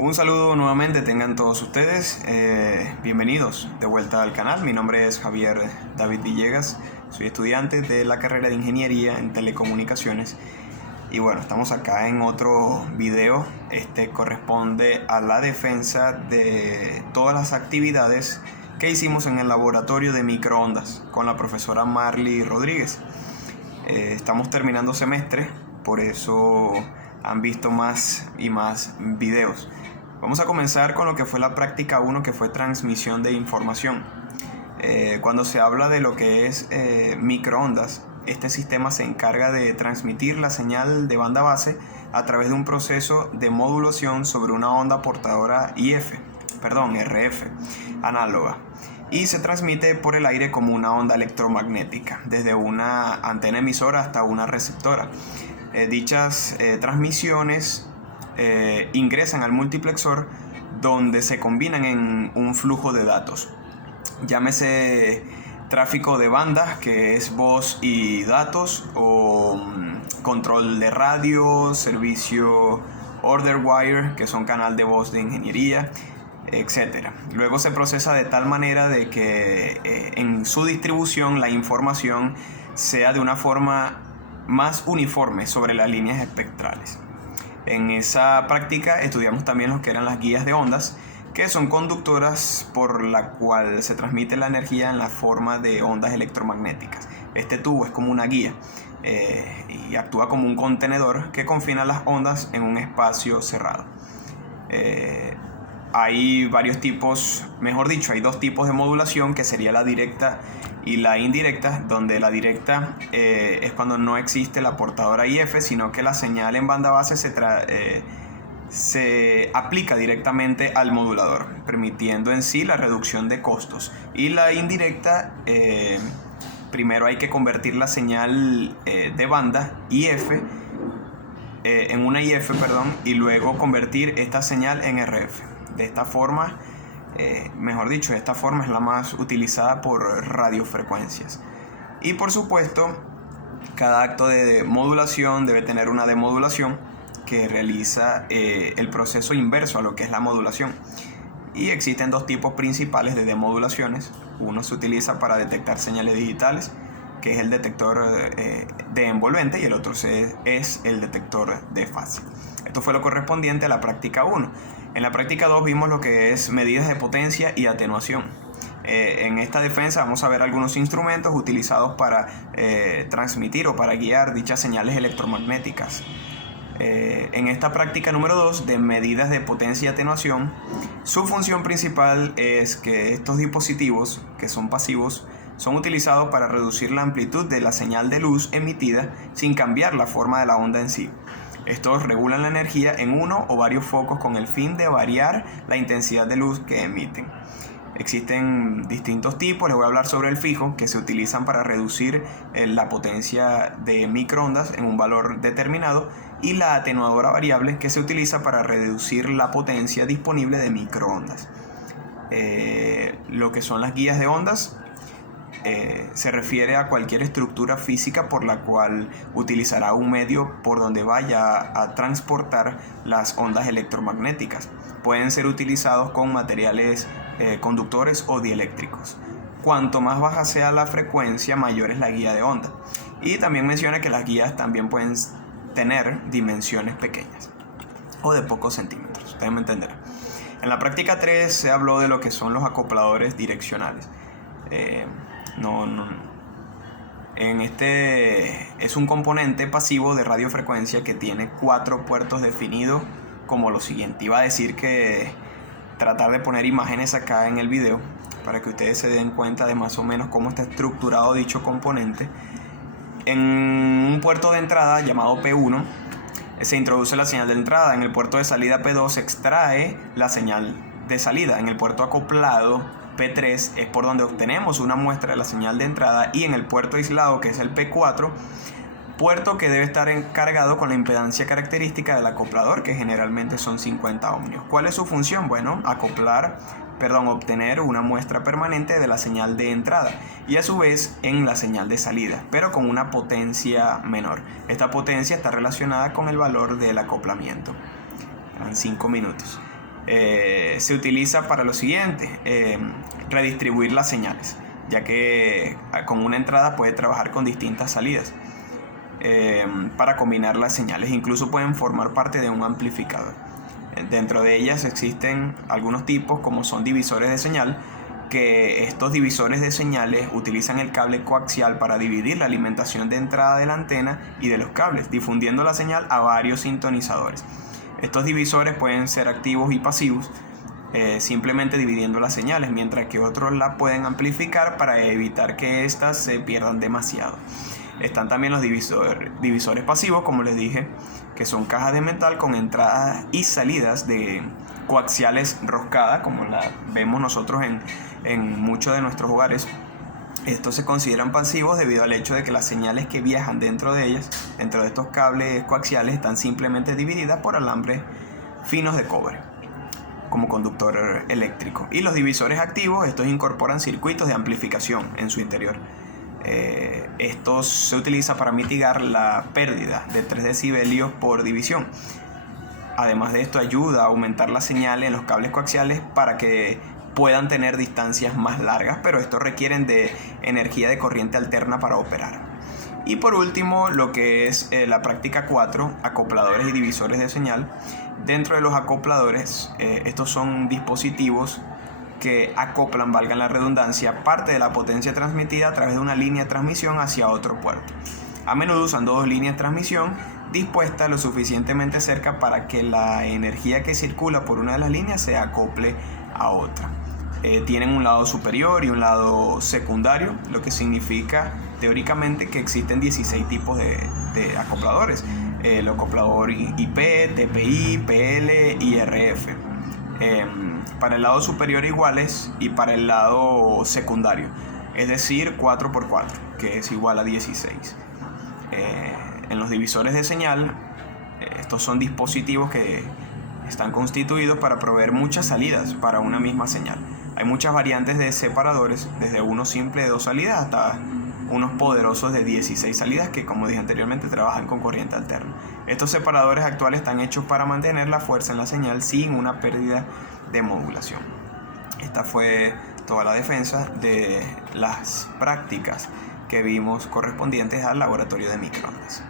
Un saludo nuevamente tengan todos ustedes, bienvenidos de vuelta al canal. Mi nombre es Javier David Villegas, soy estudiante de la carrera de Ingeniería en Telecomunicaciones y bueno, estamos acá en otro video. Este corresponde a la defensa de todas las actividades que hicimos en el laboratorio de microondas con la profesora Marly Rodríguez. Estamos terminando semestre, por eso han visto más y más videos. Vamos a comenzar con lo que fue la práctica 1, que fue transmisión de información. Cuando se habla de lo que es microondas, este sistema se encarga de transmitir la señal de banda base a través de un proceso de modulación sobre una onda portadora RF, análoga, y se transmite por el aire como una onda electromagnética, desde una antena emisora hasta una receptora. Dichas transmisiones ingresan al multiplexor, donde se combinan en un flujo de datos. Llámese tráfico de bandas, que es voz y datos, o control de radio, servicio order wire, que son canal de voz de ingeniería, etc. Luego se procesa de tal manera de que en su distribución la información sea de una forma más uniforme sobre las líneas espectrales. En esa práctica estudiamos también lo que eran las guías de ondas, que son conductoras por la cual se transmite la energía en la forma de ondas electromagnéticas. Este tubo es como una guía y actúa como un contenedor que confina las ondas en un espacio cerrado. Hay varios tipos, mejor dicho, hay dos tipos de modulación, que sería la directa y la indirecta, donde la directa es cuando no existe la portadora IF, sino que la señal en banda base se aplica directamente al modulador, permitiendo en sí la reducción de costos. Y la indirecta, primero hay que convertir la señal de banda IF en una IF, y luego convertir esta señal en RF. De esta forma, esta forma es la más utilizada por radiofrecuencias. Y por supuesto, cada acto de modulación debe tener una demodulación que realiza el proceso inverso a lo que es la modulación. Y existen dos tipos principales de demodulaciones. Uno se utiliza para detectar señales digitales, que es el detector de envolvente, y el otro es el detector de fase. Esto fue lo correspondiente a la práctica 1. En la práctica 2 vimos lo que es medidas de potencia y atenuación. En esta defensa vamos a ver algunos instrumentos utilizados para transmitir o para guiar dichas señales electromagnéticas. En esta práctica número 2 de medidas de potencia y atenuación, su función principal es que estos dispositivos, que son pasivos, son utilizados para reducir la amplitud de la señal de luz emitida sin cambiar la forma de la onda en sí. Estos regulan la energía en uno o varios focos con el fin de variar la intensidad de luz que emiten. Existen distintos tipos. Les voy a hablar sobre el fijo, que se utilizan para reducir la potencia de microondas en un valor determinado, y la atenuadora variable, que se utiliza para reducir la potencia disponible de microondas. Lo que son las guías de ondas se refiere a cualquier estructura física por la cual utilizará un medio por donde vaya a transportar las ondas electromagnéticas. Pueden ser utilizados con materiales conductores o dieléctricos. Cuanto más baja sea la frecuencia, mayor es la guía de onda. Y también menciona que las guías también pueden tener dimensiones pequeñas o de pocos centímetros. Ustedes me entenderán. En la práctica 3 se habló de lo que son los acopladores direccionales. Es un componente pasivo de radiofrecuencia que tiene 4 puertos definidos como lo siguiente. Iba a decir que tratar de poner imágenes acá en el video para que ustedes se den cuenta de más o menos cómo está estructurado dicho componente. En un puerto de entrada llamado P1 se introduce la señal de entrada. En el puerto de salida P2 se extrae la señal de salida. En el puerto acoplado P3 es por donde obtenemos una muestra de la señal de entrada, y en el puerto aislado, que es el P4, puerto que debe estar encargado con la impedancia característica del acoplador, que generalmente son 50 ohmios. ¿Cuál es su función? Bueno, obtener una muestra permanente de la señal de entrada y a su vez en la señal de salida, pero con una potencia menor. Esta potencia está relacionada con el valor del acoplamiento. En 5 minutos. se utiliza para lo siguiente: redistribuir las señales, ya que con una entrada puede trabajar con distintas salidas para combinar las señales. Incluso pueden formar parte de un amplificador. Dentro de ellas existen algunos tipos, como son divisores de señal, que estos divisores de señales utilizan el cable coaxial para dividir la alimentación de entrada de la antena y de los cables, difundiendo la señal a varios sintonizadores. Estos divisores pueden ser activos y pasivos, simplemente dividiendo las señales, mientras que otros la pueden amplificar para evitar que éstas se pierdan demasiado. Están también los divisores pasivos, como les dije, que son cajas de metal con entradas y salidas de coaxiales roscadas, como la vemos nosotros en muchos de nuestros hogares. Estos se consideran pasivos debido al hecho de que las señales que viajan dentro de ellas, dentro de estos cables coaxiales, están simplemente divididas por alambres finos de cobre como conductor eléctrico. Y los divisores activos, estos incorporan circuitos de amplificación en su interior. Estos se utiliza para mitigar la pérdida de 3 decibelios por división. Además de esto, ayuda a aumentar la señal en los cables coaxiales para que puedan tener distancias más largas, pero estos requieren de energía de corriente alterna para operar. Y por último, lo que es la práctica 4, acopladores y divisores de señal. Dentro de los acopladores, estos son dispositivos que acoplan, valga la redundancia, parte de la potencia transmitida a través de una línea de transmisión hacia otro puerto. A menudo usan 2 líneas de transmisión dispuestas lo suficientemente cerca para que la energía que circula por una de las líneas se acople a otra. Tienen un lado superior y un lado secundario, lo que significa teóricamente que existen 16 tipos de acopladores. El acoplador IP, TPI, PL y RF. Para el lado superior iguales y para el lado secundario, es decir 4x4, que es igual a 16. En los divisores de señal, estos son dispositivos que están constituidos para proveer muchas salidas para una misma señal. Hay muchas variantes de separadores, desde uno simple de 2 salidas hasta unos poderosos de 16 salidas que, como dije anteriormente, trabajan con corriente alterna. Estos separadores actuales están hechos para mantener la fuerza en la señal sin una pérdida de modulación. Esta fue toda la defensa de las prácticas que vimos correspondientes al laboratorio de microondas.